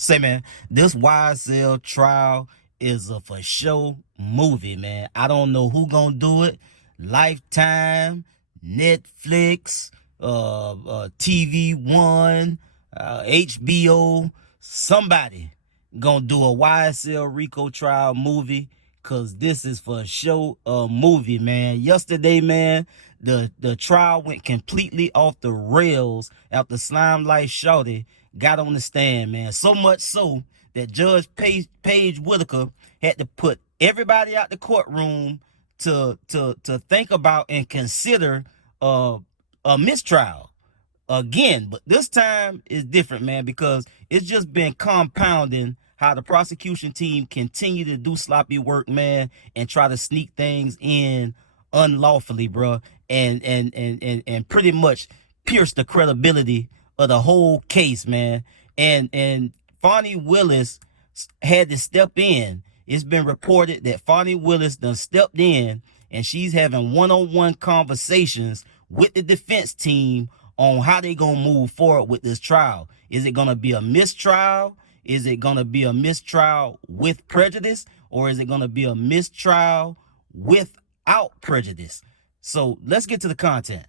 Say, man, this YSL trial is a for sure movie, man. I don't know who gonna do it. Lifetime, Netflix, TV One, HBO, somebody gonna do a YSL Rico trial movie, cause this is for sure a movie, man. Yesterday, man, the trial went completely off the rails after Slime Light Shorty got on the stand, man. So much so that Judge Paige Whitaker had to put everybody out the courtroom to think about and consider a mistrial again. But this time is different, man, because it's just been compounding how the prosecution team continue to do sloppy work, man, and try to sneak things in unlawfully, bro, and pretty much pierce the credibility of the whole case, man. And Fani Willis had to step in. It's been reported that Fani Willis done stepped in and she's having one-on-one conversations with the defense team on how they gonna move forward with this trial. Is it gonna be a mistrial? Is it gonna be a mistrial with prejudice? Or is it gonna be a mistrial without prejudice? So let's get to the content.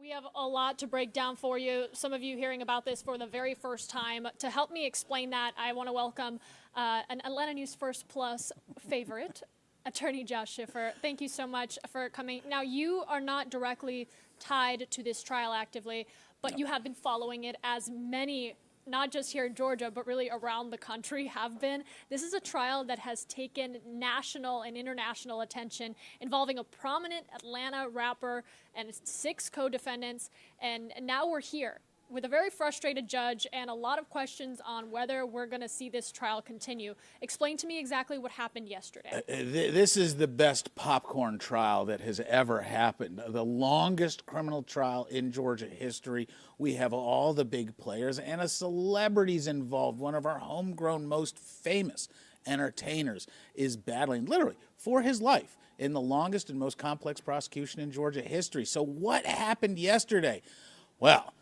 We have a lot to break down for you. Some of you hearing about this for the very first time. To help me explain that, I want to welcome an Atlanta News First Plus favorite, Attorney Josh Schiffer. Thank you so much for coming. Now, you are not directly tied to this trial actively, but you have been following it, as many, not just here in Georgia, but really around the country have been. This is a trial that has taken national and international attention, involving a prominent Atlanta rapper and 6 co-defendants. And now we're here with a very frustrated judge and a lot of questions on whether we're going to see this trial continue. Explain to me exactly what happened yesterday. This is the best popcorn trial that has ever happened. The longest criminal trial in Georgia history. We have all the big players and a celebrities involved. One of our homegrown most famous entertainers is battling literally for his life in the longest and most complex prosecution in Georgia history. So what happened yesterday? Well,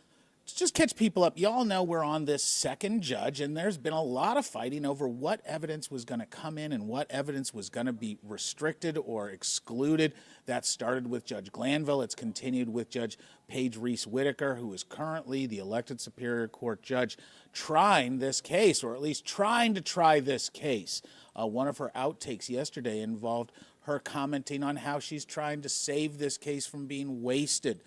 just catch people up. Y'all know we're on this second judge, and there's been a lot of fighting over what evidence was going to come in and what evidence was going to be restricted or excluded. That started with Judge Glanville. It's continued with Judge Paige Whitaker, who is currently the elected Superior Court judge trying this case, or at least trying to try this case. One of her outtakes yesterday involved her commenting on how she's trying to save this case from being wasted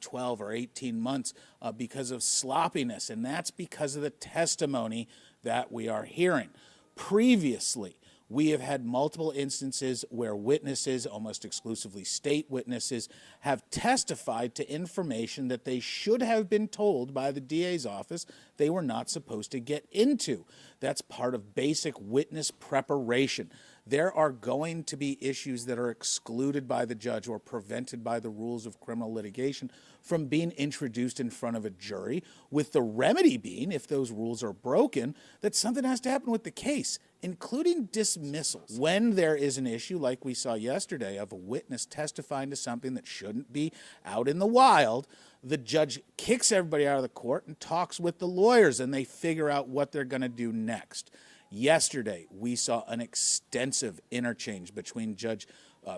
12 or 18 months because of sloppiness, and that's because of the testimony that we are hearing. Previously, we have had multiple instances where witnesses, almost exclusively state witnesses, have testified to information that they should have been told by the DA's office they were not supposed to get into. That's part of basic witness preparation. There are going to be issues that are excluded by the judge or prevented by the rules of criminal litigation from being introduced in front of a jury, with the remedy being, if those rules are broken, that something has to happen with the case, including dismissals. When there is an issue like we saw yesterday of a witness testifying to something that shouldn't be out in the wild, the judge kicks everybody out of the court and talks with the lawyers, and they figure out what they're going to do next. Yesterday, we saw an extensive interchange between Judge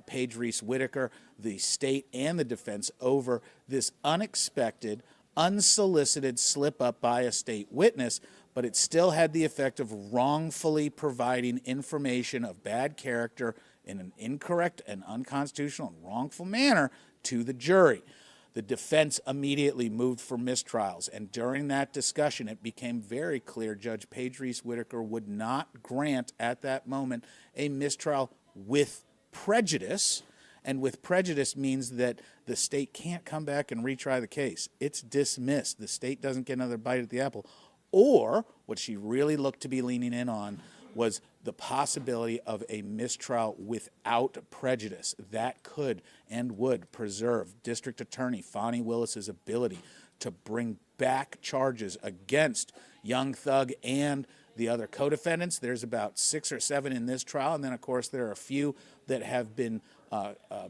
Paige Whitaker, the state, and the defense over this unexpected, unsolicited slip-up by a state witness, but it still had the effect of wrongfully providing information of bad character in an incorrect and unconstitutional and wrongful manner to the jury. The defense immediately moved for mistrials, and during that discussion, it became very clear Judge Paige Whitaker would not grant at that moment a mistrial with prejudice, and with prejudice means that the state can't come back and retry the case. It's dismissed. The state doesn't get another bite at the apple. Or what she really looked to be leaning in on was the possibility of a mistrial without prejudice. That could and would preserve District Attorney Fani Willis's ability to bring back charges against Young Thug and the other co-defendants. There's about 6 or 7 in this trial, and then, of course, there are a few that have been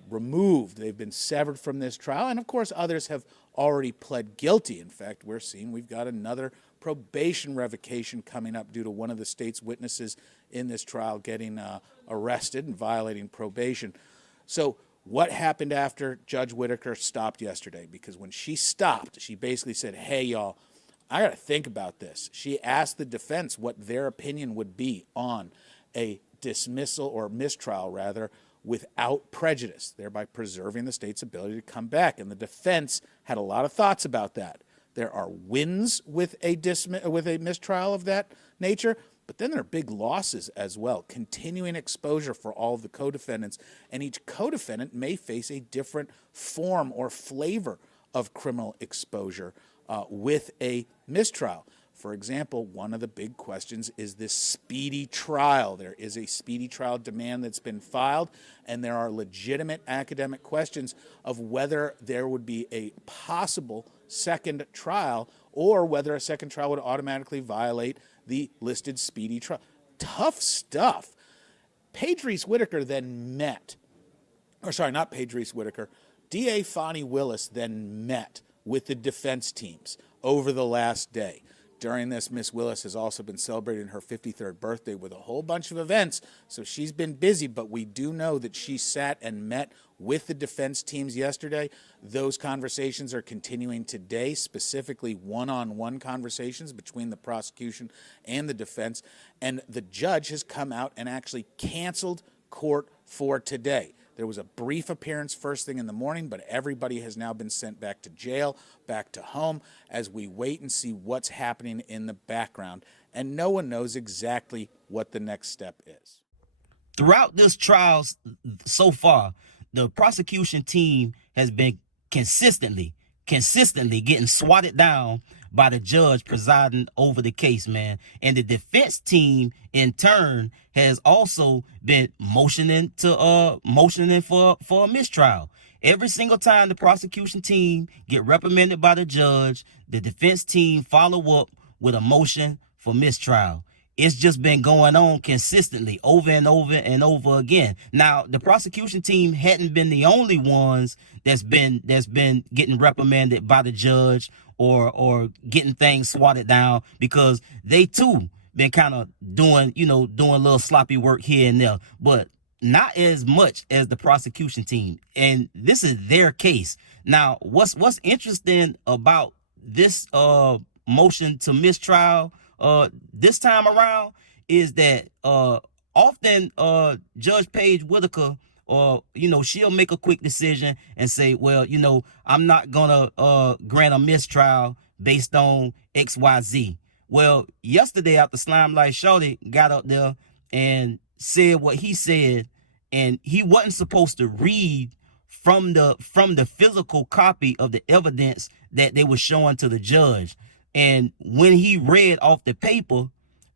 removed. They've been severed from this trial, and, of course, others have already pled guilty. In fact, we've got another probation revocation coming up due to one of the state's witnesses in this trial getting arrested and violating probation. So what happened after Judge Whitaker stopped yesterday? Because when she stopped, she basically said, hey, y'all, I got to think about this. She asked the defense what their opinion would be on a dismissal or mistrial, rather, without prejudice, thereby preserving the state's ability to come back. And the defense had a lot of thoughts about that. There are wins with a mistrial of that nature, but then there are big losses as well. Continuing exposure for all of the co-defendants, and each co-defendant may face a different form or flavor of criminal exposure with a mistrial. For example, one of the big questions is this speedy trial. There is a speedy trial demand that's been filed, and there are legitimate academic questions of whether there would be a possible second trial or whether a second trial would automatically violate the listed speedy trial. Tough stuff. Paige Whitaker then met, or sorry, not Paige Whitaker, DA Fani Willis then met with the defense teams over the last day. During this, Miss Willis has also been celebrating her 53rd birthday with a whole bunch of events, so she's been busy, but we do know that she sat and met with the defense teams yesterday. Those conversations are continuing today, specifically one-on-one conversations between the prosecution and the defense, and the judge has come out and actually canceled court for today. There was a brief appearance first thing in the morning, but everybody has now been sent back to jail, back to home, as we wait and see what's happening in the background. And no one knows exactly what the next step is. Throughout this trial so far, the prosecution team has been consistently getting swatted down by the judge presiding over the case, man. And the defense team, in turn, has also been motioning for a mistrial. Every single time the prosecution team get reprimanded by the judge, the defense team follow up with a motion for mistrial. It's just been going on consistently over and over and over again. Now, the prosecution team hadn't been the only ones that's been getting reprimanded by the judge or getting things swatted down, because they too been kind of doing a little sloppy work here and there, but not as much as the prosecution team. And this is their case. Now, what's interesting about this motion to mistrial this time around is that often Judge Paige Whitaker, she'll make a quick decision and say, well, I'm not gonna grant a mistrial based on XYZ. Well, yesterday after Slime Light Shorty got up there and said what he said, and he wasn't supposed to read from the physical copy of the evidence that they were showing to the judge. And when he read off the paper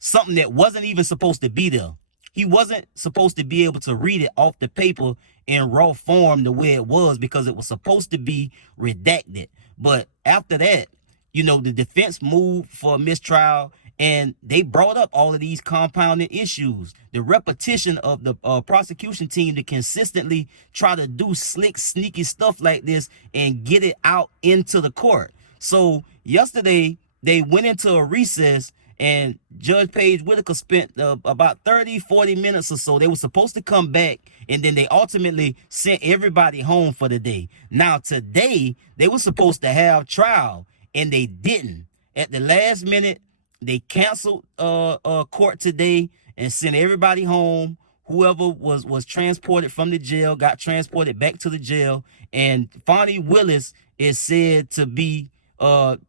something that wasn't even supposed to be there, he wasn't supposed to be able to read it off the paper in raw form the way it was, because it was supposed to be redacted. But after that, the defense moved for a mistrial, and they brought up all of these compounded issues. The repetition of the prosecution team to consistently try to do slick, sneaky stuff like this and get it out into the court. So yesterday, they went into a recess, and Judge Paige Whitaker spent about 30-40 minutes or so. They were supposed to come back, and then they ultimately sent everybody home for the day. Now, today, they were supposed to have trial, and they didn't. At the last minute, they canceled court today and sent everybody home. Whoever was transported from the jail got transported back to the jail, and Fani Willis is said to be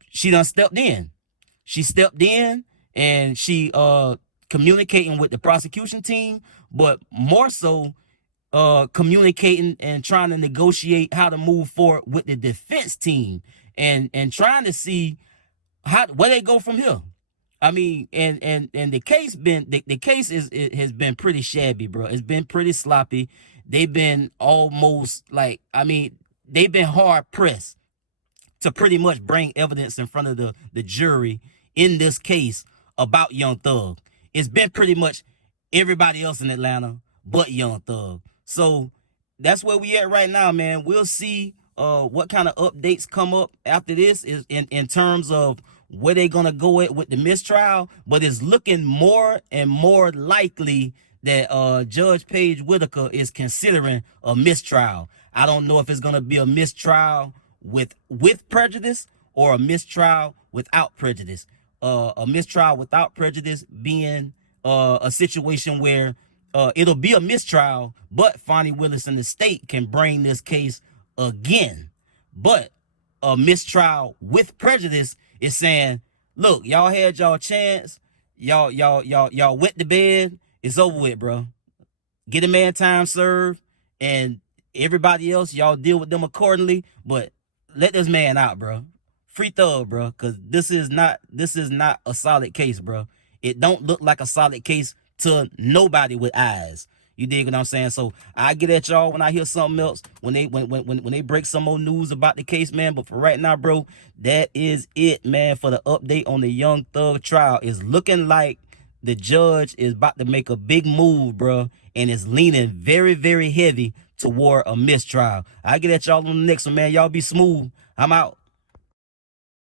she done stepped in. She stepped in, and she communicating with the prosecution team, but more so communicating and trying to negotiate how to move forward with the defense team, and trying to see where they go from here. I mean, and the case has been pretty shabby, bro. It's been pretty sloppy. They've been almost they've been hard pressed to pretty much bring evidence in front of the jury in this case about Young Thug. It's been pretty much everybody else in Atlanta but Young Thug. So that's where we at right now, man. We'll see what kind of updates come up after this, is in terms of where they gonna go with the mistrial, but it's looking more and more likely that Judge Paige Whitaker is considering a mistrial. I don't know if it's gonna be a mistrial with prejudice or a mistrial without prejudice. A mistrial without prejudice being a situation where it'll be a mistrial, but Fani Willis and the state can bring this case again. But a mistrial with prejudice is saying, look, y'all had y'all chance, y'all wet the bed, it's over with, bro. Get a man time served, and everybody else, y'all deal with them accordingly, but let this man out, bro. Free Thug, bro, because this is not a solid case, bro. It don't look like a solid case to nobody with eyes. You dig what I'm saying? So I get at y'all when I hear something else, when they break some more news about the case, man. But for right now, bro, that is it, man, for the update on the Young Thug trial. It's looking like the judge is about to make a big move, bro, and it's leaning very, very heavy toward a mistrial. I get at y'all on the next one, man. Y'all be smooth. I'm out.